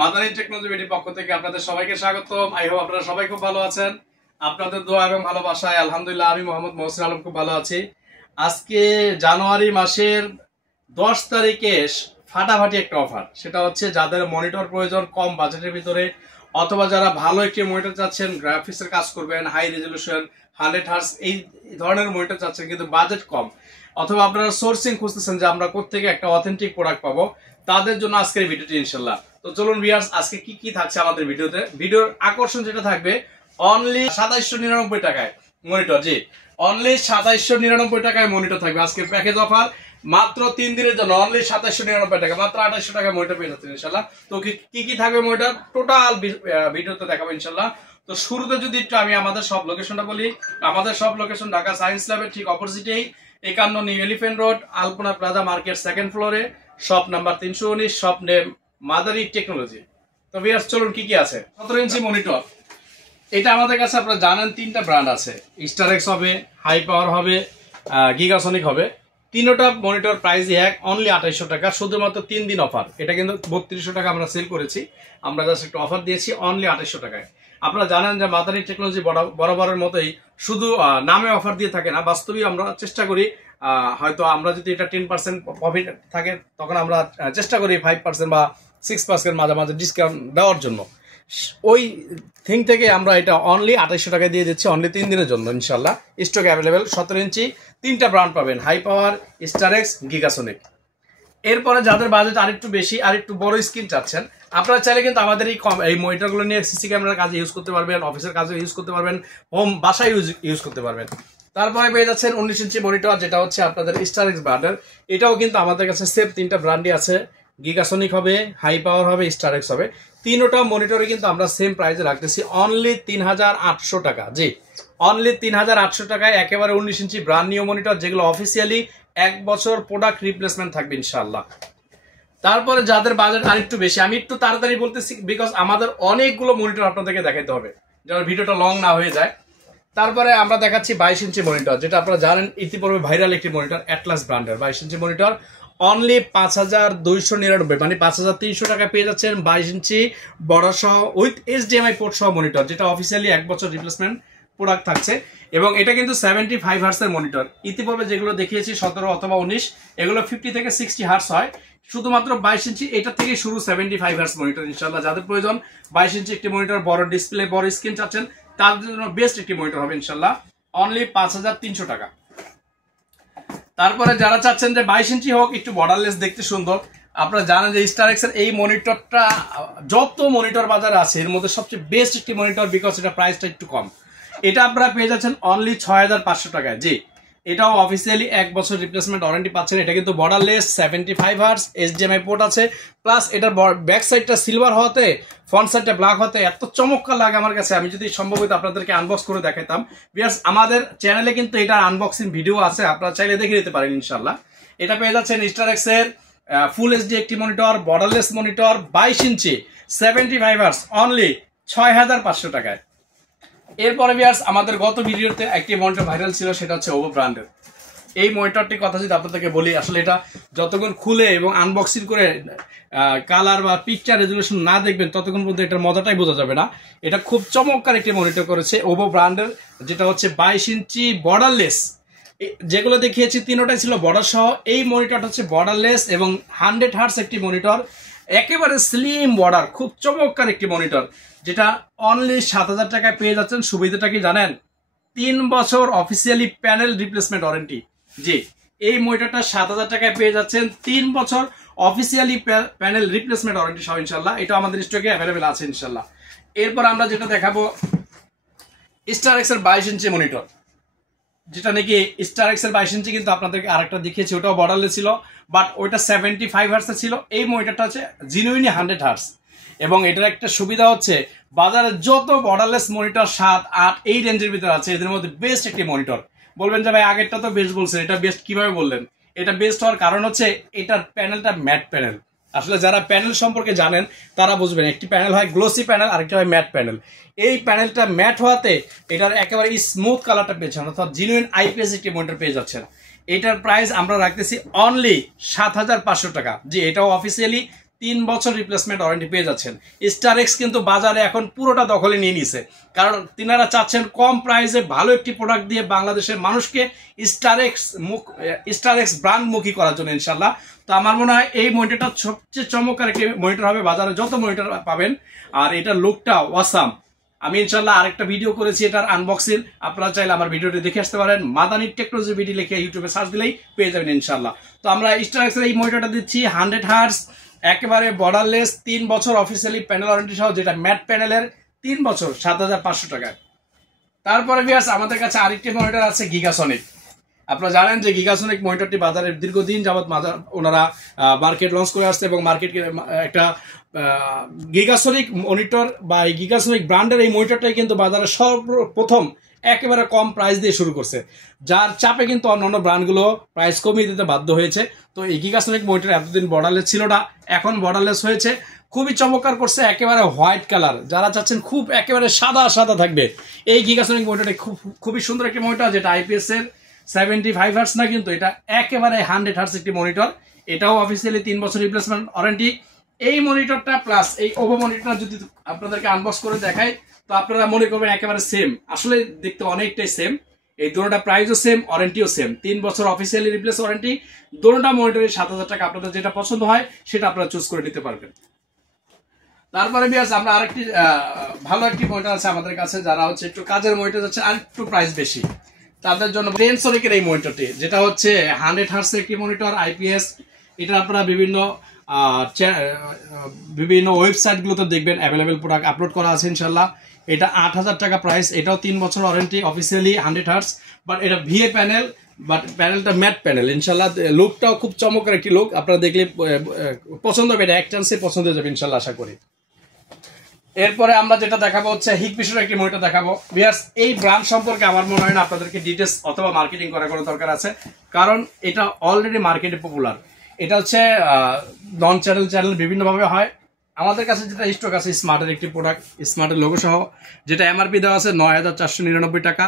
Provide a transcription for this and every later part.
Madani technology ভিডিওর পক্ষ থেকে আপনাদের সবাইকে স্বাগতম। আই হোপ আপনারা সবাই খুব ভালো আছেন। আপনাদের দোয়া এবং ভালোবাসায় আলহামদুলিল্লাহ আমি মোহাম্মদ মহসিন আলম খুব ভালো আছি। আজকে জানুয়ারি মাসের 10 তারিখে ফাটাফাটি একটা অফার, সেটা হচ্ছে যাদের মনিটর প্রয়োজন কম বাজেটের ভিতরে, অথবা যারা ভালো একটি মনিটর চাচ্ছেন, গ্রাফিক্সের কাজ করবেন, হাই রেজলিউশন 100 হার্টজ এই ধরনের মনিটর চাচ্ছেন কিন্তু বাজেট কম, অথবা আপনারা সোর্সিং খুঁজতেছেন যে আমরা কোত্থেকে একটা অথেন্টিক প্রোডাক্ট পাবো, তাদের জন্য আজকের ভিডিওটি ইনশাল্লাহ। তো চলুন ভিউয়ার্স, আজকে কি কি থাকছে আমাদের ভিডিওতে। ভিডিওর আকর্ষণ যেটা থাকবে, অনলি 2799 টাকায় মনিটর। জি, অনলি 2799 টাকায় মনিটর থাকবে আজকে প্যাকেজ অফার, মাত্র 3 দিনের জন্য অনলি 2799 টাকা, মাত্র 2800 টাকায় মনিটর পেয়ে যাচ্ছেন ইনশাল্লাহ। তো কি কি থাকবে মনিটর টোটাল ভিডিওতে দেখাবো ইনশাল্লাহ। তো শুরুতে যদি একটু আমি আমাদের সব লোকেশনটা বলি, আমাদের সব লোকেশন ঢাকা সায়েন্স ল্যাবের ঠিক অপোজিটেই 51 নিউ এলিফ্যান্ট রোড, আলপনা প্লাজা মার্কেট, সেকেন্ড ফ্লোরে, shop number 319, shop name Madani technology. তো ভিউয়ার্স চলুন কি কি আছে। 17 ইঞ্চি মনিটর, এটা আমাদের কাছে আপনারা জানেন 3টা ব্র্যান্ড আছে, স্টারেক্স হবে, হাই পাওয়ার হবে, গিগাসনিক হবে। তিনটা মনিটর প্রাইস এক, অনলি 2800 টাকা, শুধুমাত্র 3 দিন অফার। এটা কিন্তু 3200 টাকা আমরা সেল করেছি, আমরা জাস্ট একটা অফার দিয়েছি অনলি 2800 টাকায়। আপনারা জানেন যে মাদানী টেকনোলজি বরাবরের মতোই শুধু নামে অফার দিয়ে থাকে না, বাস্তবেই আমরা চেষ্টা করি, হয়তো আমরা যদি এটা 10% প্রফিট থাকে তখন আমরা চেষ্টা করি 5% বা 6% মাঝে মাঝে ডিসকাউন্ট দেওয়ার জন্য। ওই থিং থেকে আমরা এটা অনলি 2800 টাকায় দিয়ে দিচ্ছি, অনলি 3 দিনের জন্য ইনশাল্লাহ। Stock available. 17 ইঞ্চি 3টা ব্র্যান্ড পাবেন, হাই পাওয়ার, স্টারেক্স, গিগাসনিক। এরপরে যাদের বাজেট আরেকটু বেশি, আরেকটু বড় স্ক্রিন চাচ্ছেন, আপনারা চাইলে কিন্তু আমাদের এই মনিটরগুলো নিয়ে সিসি ক্যামেরার কাজে ইউজ করতে পারবেন, অফিসের কাজে ইউজ করতে পারবেন, হোম বাসায় ইউজ করতে পারবেন। তারপরে পেয়ে যাচ্ছেন 19 ইঞ্চি মনিটর, যেটা হচ্ছে আপনাদের স্টারেক্স ব্র্যান্ডের। এটাও কিন্তু আমাদের কাছে সেম 3টা ব্র্যান্ডই আছে, গিগাসনিক হবে, হাই পাওয়ার হবে, স্টারেক্স হবে। তিনটা মনিটরে কিন্তু আমরা সেম প্রাইসে রাখতেছি অনলি 3800 টাকা। জি, অনলি 3800 টাকায় একেবারে 19 ইঞ্চি ব্র্যান্ড নিউ মনিটর, যেগুলো অফিসিয়ালি 1 বছর প্রোডাক্ট রিপ্লেসমেন্ট থাকবে ইনশাআল্লাহ। তারপরে যাদের বাজেট আরেকটু বেশি, আমি একটু তাড়াতাড়ি বলতেছি বিকজ আমাদের অনেকগুলো মনিটর আপনাদেরকে দেখাইতে হবে যেন ভিডিওটা লং না হয়ে যায়। তারপরে আমরা দেখাচ্ছি 22 ইঞ্চি মনিটর, যেটা আপনারা জানেন ইতিপূর্বে ভাইরাল একটি মনিটর, অ্যাটলাস ব্র্যান্ডের 22 ইঞ্চি মনিটর, অনলি 5299 মানে 5300 টাকা পেয়ে যাচ্ছেন। 22 ইঞ্চি বড় সহ উইথ HDMI পোর্ট সহ মনিটর, যেটা অফিসিয়ালি 1 বছর রিপ্লেসমেন্ট প্রোডাক্ট থাকছে। এবং এটা কিন্তু 75 হার্টসের মনিটর। ইতিপূর্বে যেগুলো দেখিয়েছি 17 অথবা 19, এগুলো 50 থেকে 60 হার্টস হয়। শুধুমাত্র 22 ইঞ্চি এটা থেকে শুরু 75 হার্টস মনিটর ইনশাআল্লাহ। যাদের প্রয়োজন 22 ইঞ্চি একটি মনিটর, বড় ডিসপ্লে, বড় স্ক্রিন চাচ্ছেন, তাদের জন্য বেস্ট একটি মনিটর হবে ইনশাআল্লাহ, অনলি 5300 টাকা। তারপরে যারা চাচ্ছেন যে 22 ইঞ্চি হোক, একটু বর্ডারলেস, দেখতে সুন্দর, আপনারা জানেন যে স্টারেক্স এর এই মনিটরটা যত মনিটর বাজারে আছে এর মধ্যে সবচেয়ে বেস্ট একটি মনিটর, বিকজ এটা প্রাইসটা একটু কম। এটা আপনারা পেয়ে যাচ্ছেন অনলি 6500 টাকায়। জি, এটাও অফিসিয়ালি 1 বছর রিপ্লেসমেন্ট ওয়ারেন্টি পাচ্ছেন। এটা কিন্তু বর্ডারলেস, 75 হার্টস, HDMI পোর্ট আছে, প্লাস এটার ব্যাক সাইডটা সিলভার হতে, ফ্রন্ট সাইডটা ব্ল্যাক হতে এত চমৎকার লাগে আমার কাছে। আমি যদি সম্ভবত আপনাদেরকে আনবক্স করে দেখাইতাম। বিকজ আমাদের চ্যানেলে কিন্তু এটার আনবক্সিং ভিডিও আছে, আপনারা চাইলে দেখে নিতে পারেন ইনশাল্লাহ। এটা পেয়ে যাচ্ছেন স্টারেক্স এর ফুল HD একটি মনিটর, বর্ডারলেস মনিটর, 22 ইঞ্চি 75 হার্টস, অনলি 6500 টাকায়। এরপরে ভিউয়ার্স, আমাদের গত ভিডিওতে একটি মনিটর ভাইরাল ছিল, সেটা হচ্ছে ওভো ব্র্যান্ডের। এই মনিটরটির কথা যদি আপনাদেরকে বলি, আসলে এটা যতক্ষণ খুলে এবং আনবক্সিং করে কালার বা পিকচার রেজুলেশন না দেখবেন ততক্ষণ পর্যন্ত এটার মজাটাই বোঝা যাবে না। এটা খুব চমৎকার একটি মনিটর করেছে ওভো ব্র্যান্ডের, যেটা হচ্ছে 22 ইঞ্চি বর্ডারলেস। যেগুলো দেখিয়েছি তিনটাই ছিল বর্ডার সহ, এই মনিটরটা হচ্ছে বর্ডারলেস এবং 100 হার্টস একটি মনিটর, একেবারে স্লিম বর্ডার, খুব চমৎকার একটি মনিটর, যেটা অনলি 7000 টাকায় পেয়ে যাচ্ছেন। সুবিধাটা কি জানেন? 3 বছর অফিসিয়ালি প্যানেল রিপ্লেসমেন্ট ওয়ারেন্টি। জি, এই মনিটরটা 7000 টাকায় পেয়ে যাচ্ছেন 3 বছর অফিসিয়ালি প্যানেল রিপ্লেসমেন্ট ওয়ারেন্টি সহ ইনশাল্লাহ। এটা আমাদের স্টকে অ্যাভেলেবেল আছে ইনশাল্লাহ। এরপর আমরা যেটা দেখাবো স্টারেক্স এর 22 ইঞ্চি মনিটর, যেটা নাকি স্টারেক্স এর 22 ইঞ্চি কিন্তু আপনাদেরকে আরেকটা দেখিয়েছি, ওটাও বর্ডারলেস ছিল, বাট ওইটা 75 হার্টস ছিল। এই মনিটরটা হচ্ছে জিনুইনি 100 হার্টস। এবং এটার একটা সুবিধা হচ্ছে বাজারে যত বর্ডারলেস মনিটর 7, 8 এই রেঞ্জের ভিতরে আছে, এদের মধ্যে বেস্ট একটি মনিটর। বলবেন যে ভাই আগেরটা তো বেস্ট বলছেন, এটা বেস্ট কিভাবে বললেন? এটা বেস্ট হওয়ার কারণ হচ্ছে এটার প্যানেলটা ম্যাট প্যানেল। আসলে যারা প্যানেল সম্পর্কে জানেন তারা বুঝবেন, একটি প্যানেল হয় গ্লোসি প্যানেল, আরেকটা হয় ম্যাট প্যানেল। এই প্যানেলটা ম্যাট হওয়াতে এটার একেবারে স্মুথ কালারটা পেয়েছেন, অর্থাৎ জিনুইন IPS একটি মনিটর পেয়ে যাচ্ছেন। এটার প্রাইস আমরা রাখতেছি অনলি 7500 টাকা। জি, এটাও অফিসিয়ালি 3 বছর রিপ্লেসমেন্ট ওয়ারেন্টি পেয়ে যাচ্ছেন। স্টারেক্স কিন্তু বাজারে এখন পুরোটা দখলে নিয়ে নিছে, কারণ তিনারা চাচ্ছেন কম প্রাইসে ভালো একটি প্রোডাক্ট দিয়ে বাংলাদেশের মানুষকে স্টারেক্স ব্র্যান্ড মুখী করার জন্য ইনশাল্লাহ। তো আমার মনে হয় এই মনিটরটা সবচেয়ে চমৎকার একটি মনিটর হবে, বাজারে যত মনিটর পাবেন। আর এটার লুকটা ওয়াসাম। আমি ইনশাল্লাহ আরেকটা ভিডিও করেছি এটার আনবক্সিং, আপনারা চাইলে আমার ভিডিওটি দেখে আসতে পারেন। মাদানী টেকনোলজি ভিডিও লিখে ইউটিউবে সার্চ দিলেই পেয়ে যাবেন ইনশাল্লাহ। তো আমরা স্টারেক্সের এই মনিটরটা দিচ্ছি 100 হার্টজ, একেবারে বর্ডারলেস, 3 বছর অফিসিয়ালি প্যানেল ওয়ারেন্টি সহ, যেটা ম্যাট প্যানেলের 3 বছর 7,500 টাকায়। তারপরে ভিউয়ার্স আমাদের কাছে আরেকটি মনিটর আছে গিগাসনিক। আপনারা জানেন যে গিগাসনিক মনিটরটি বাজারে দীর্ঘদিন যাবত ওনারা মার্কেট লঞ্চ করে আসছে এবং মার্কেটকে একটা গিগাসনিক মনিটর বা এই গিগাসনিক ব্র্যান্ডের এই মনিটরটাই কিন্তু বাজারে সর্বপ্রথম একেবারে কম প্রাইস দিয়ে শুরু করছে, যার চাপে কিন্তু অন্যান্য ব্র্যান্ডগুলো প্রাইস কমিয়ে দিতে বাধ্য হয়েছে। তো এই গিগাসনিক মনিটর এতদিন বর্ডারলেস ছিল না, এখন বর্ডারলেস হয়েছে, খুবই চমৎকার করছে, একেবারে হোয়াইট কালার। যারা চাচ্ছেন খুব একেবারে সাদা সাদা থাকবে, এই গিগাসনিক মনিটরটা খুবই সুন্দর একটি মনিটর, যেটা আইপিএস এর 75 হার্টজ না, কিন্তু এটা একেবারে 100 হার্টজ একটি মনিটর। এটাও অফিসিয়ালি 3 বছর রিপ্লেসমেন্ট ওয়ারেন্টি। এই মনিটরটা প্লাস এই ওভো মনিটরটা যদি আপনাদেরকে আনবক্স করে দেখাই, তো আপনারা মনে করবেন একেবারে সেম, আসলে দেখতে অনেকটাই সেম। এই দুটোটা প্রাইসও সেম, ওয়ারেন্টিও সেম, 3 বছর অফিসিয়ালি রিপ্লেস ওয়ারেন্টি। দুটোটা মনিটরের 7,000 টাকা, আপনাদের যেটা পছন্দ হয় সেটা আপনারা চুজ করে নিতে পারবেন। তারপরে আমরা আরেকটি ভালো একটি মনিটর আছে আমাদের কাছে, যারা হচ্ছে একটু কাজের মনিটর যাচ্ছে আর একটু প্রাইস বেশি, তাদের জন্য টেনসনিকের এই মনিটরটি, যেটা হচ্ছে 100 হার্টজের একটি মনিটর আইপিএস। এটা আপনারা বিভিন্ন ওয়েবসাইটগুলোতে দেখবেন অ্যাভেলেবেল প্রোডাক্ট আপলোড করা আছে ইনশাল্লাহ। এটা 8,000 টাকা প্রাইস, এটাও 3 বছর ওয়ারেন্টি, অফিসিয়ালি 100 হার্টজ, বাট এটা ভিএ প্যানেল, বাট প্যানেলটা ম্যাট প্যানেল ইনশাল্লাহ। লুকটাও খুব চমৎকার একটি লুক, আপনারা দেখলে পছন্দ হবে, এটা এক চান্সে পছন্দ হয়ে যাবে ইনশাল্লাহ আশা করি। এরপরে আমরা যেটা দেখাবো হচ্ছে হিকফিশারের একটি মনিটর দেখাবো। ভিউয়ার্স এই ব্র্যান্ড সম্পর্কে আমার মনে হয় না আপনাদেরকে ডিটেলস অথবা মার্কেটিং করার কোনো দরকার আছে, কারণ এটা অলরেডি মার্কেটে পপুলার। এটা হচ্ছে নন চ্যানেল বিভিন্নভাবে হয়। আমাদের কাছে যেটা স্টক আছে স্মার্টের একটি প্রোডাক্ট, স্মার্টের লোগো সহ, যেটা এমআরপি দেওয়া আছে 9,499 টাকা,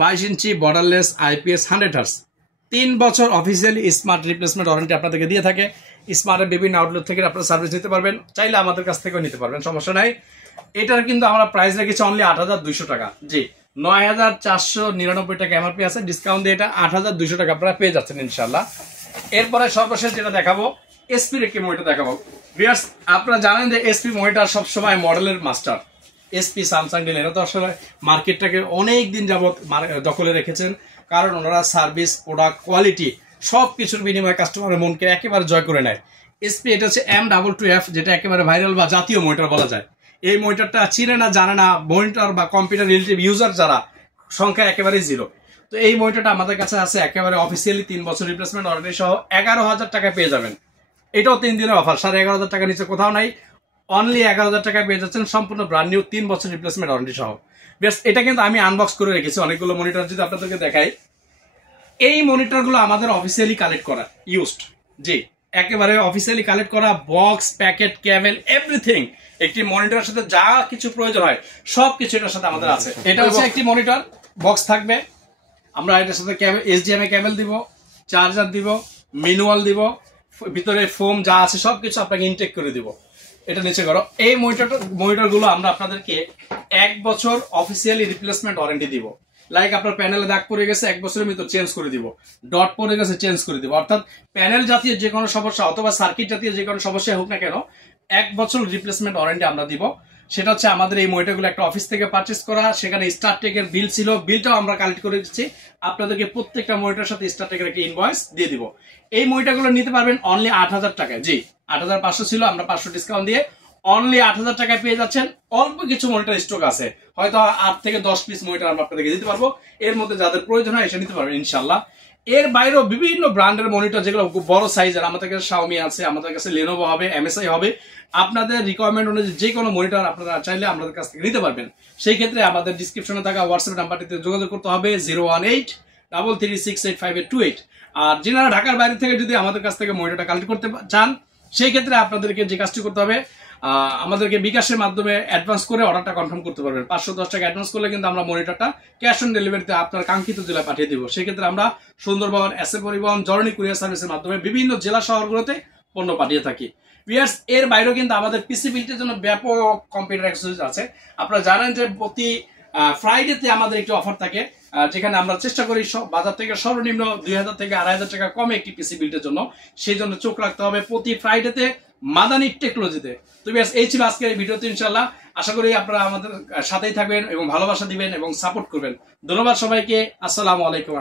22 ইঞ্চি বর্ডারলেস আইপিএস 100 হার্টজ, 3 বছর অফিসিয়ালি স্মার্ট রিপ্লেসমেন্ট ওয়ারেন্টি আপনাদেরকে দিয়ে থাকে। স্মার্টের বিভিন্ন আউটলেট থেকে আপনারা সার্ভিস নিতে পারবেন, চাইলে আমাদের কাছ থেকেও নিতে পারবেন, সমস্যা নাই। এটার কিন্তু আমরা প্রাইস রেখেছি অনলি 8,200 টাকা। জি, 9,499 টাকা এমআরপি আছে, ডিসকাউন্ট দিয়ে এটা 8,200 টাকা আপনারা পেয়ে যাচ্ছেন ইনশাল্লাহ। এরপরে সর্বশেষ যেটা দেখাবো এসপির একটি মনিটর দেখাবো। ভিউয়ার্স আপনারা জানেন যে এসপি মনিটর সবসময় মডেলের মাস্টার। এসপি, স্যামসাং, ডেল এরা তো আসলে মার্কেটটাকে অনেক দিন যাবত দখলে রেখেছেন, কারণ ওনারা সার্ভিস, প্রোডাক্ট, কোয়ালিটি সব কিছুর বিনিময়ে কাস্টমারের মনকে একেবারে জয় করে নেয়। এসপি এটা হচ্ছে M22F, যেটা একেবারে ভাইরাল বা জাতীয় মনিটর বলা যায়। এই মনিটরটা চিনে না জানে না মনিটর বা কম্পিউটার রিলেটিভ ইউজার যারা, সংখ্যা একেবারে 0। তো এই মনিটরটা আমাদের কাছে আছে একেবারে অফিসিয়ালি 3 বছর রিপ্লেসমেন্ট ওয়ারেন্টি সহ 11,000 টাকায় পেয়ে যাবেন। এটাও 3 দিনের অফার, 11,500 টাকা নিচে কোথাও নাই, অনলি 11,000 টাকায় পেয়ে যাচ্ছেন সম্পূর্ণ ব্র্যান্ড নিউ 3 বছর রিপ্লেসমেন্ট ওয়ারেন্টি সহ। বেশ, এটা কিন্তু আমি আনবক্স করে রেখেছি অনেকগুলো মনিটর, যদি আপনাদেরকে দেখাই। এই মনিটরগুলো আমাদের অফিসিয়ালি কালেক্ট করা, ইউজড। জি, একেবারে অফিসিয়ালি কালেক্ট করা, বক্স, প্যাকেট, কেবল, এভরিথিং। একটি মনিটরের সাথে যা কিছু প্রয়োজন হয় সবকিছু এটার সাথে আমাদের আছে। এটা হচ্ছে একটি মনিটর, বক্স থাকবে, আমরা এটার সাথে HDMI কেবল দিব, চার্জার দিব, ম্যানুয়াল দিব, ভিতরে ফোম যা আছে সবকিছু আপনাকে ইনটেক করে দিব। এটা নিচে করো। এই মনিটরগুলো আমরা আপনাদেরকে 1 বছর অফিসিয়ালি রিপ্লেসমেন্ট ওয়ারেন্টি দিব। লাইক আপনার প্যানেলে দাগ পড়ে গেছে, 1 বছরের ভিতর চেঞ্জ করে দিব, ডট পড়ে গেছে চেঞ্জ করে দিব। অর্থাৎ প্যানেল জাতীয় যে কোনো সমস্যা অথবা সার্কিট জাতীয় যে কোনো সমস্যা হোক না কেন, 1 বছর রিপ্লেসমেন্ট ওয়ারেন্টি আমরা দিব। সেটা হচ্ছে আমাদের এই মনিটরগুলো একটা অফিস থেকে পারচেস করা, সেখানে স্টারটেকের বিল ছিল, বিলটাও আমরা কালেক্ট করে দিচ্ছি আপনাদেরকে। প্রত্যেকটা মনিটরের সাথে স্টারটেকের একটা ইনভয়েস দিয়ে দিব। এই মনিটরগুলো নিতে পারবেন অনলি 8,000 টাকায়। জি, 8,500 ছিল, আমরা 500 ডিসকাউন্ট দিয়ে অনলি 8,000 টাকায় পেয়ে যাচ্ছেন। অল্প কিছু মনিটর স্টক আছে, হয়তো 8 থেকে 10 পিস মনিটর আমরা আপনাদেরকে দিতে পারবো। এর মধ্যে যাদের প্রয়োজন হয় এসে নিতে পারবেন ইনশাল্লাহ। এর বাইরেও বিভিন্ন ব্র্যান্ডের মনিটর যেগুলো বড় সাইজের, আমাদের কাছে Xiaomi আছে, আমাদের কাছে Lenovo হবে, MSI হবে। আপনাদের রিকোয়ারমেন্ট অনুযায়ী যে কোনো মনিটর আপনারা চাইলে আমাদের কাছ থেকে নিতে পারবেন। সেই ক্ষেত্রে আমাদের ডিসক্রিপশনে থাকা হোয়াটসঅ্যাপ নাম্বারটিতে যোগাযোগ করতে হবে 01833685828। আর যারা ঢাকার বাইরে থেকে যদি আমাদের কাছ থেকে মনিটরটা কালেক্ট করতে চান, সেই ক্ষেত্রে আপনাদেরকে যে কাজটি করতে হবে, আমাদেরকে বিকাশের মাধ্যমে অ্যাডভান্স করে অর্ডারটা কনফার্ম করতে পারবেন। 510 টাকা অ্যাডভান্স করলে কিন্তু আমরা মনিটরটা ক্যাশ অন ডেলিভারিতে আপনার কাঙ্ক্ষিত জেলায় পাঠিয়ে দিব। সেক্ষেত্রে আমরা সুন্দরবন, এসএ পরিবহন, জরনি কুরিয়ার সার্ভিসের মাধ্যমে বিভিন্ন জেলা শহরগুলোতে পণ্য পাঠিয়ে থাকি। ভিউয়ার্স এর বাইরেও কিন্তু আমাদের পিসি বিল্ডের জন্য ব্যাপক কম্পিউটার অ্যাক্সেসরিজ আছে। আপনারা জানেন যে প্রতি ফ্রাইডেতে আমাদের একটি অফার থাকে, যেখানে আমরা চেষ্টা করি বাজার থেকে সর্বনিম্ন 2000 থেকে 2500 টাকা কমে একটি পিসি বিল্ডের জন্য। সেই জন্য চোখ রাখতে হবে প্রতি ফ্রাইডেতে মাদানী টেকনোলজিতে। তো ব্যাস এই ছিল আজকের এই ভিডিওতে। ইনশাল্লাহ আশা করি আপনারা আমাদের সাথেই থাকবেন এবং ভালোবাসা দিবেন এবং সাপোর্ট করবেন। ধন্যবাদ সবাইকে। আসসালামু আলাইকুম।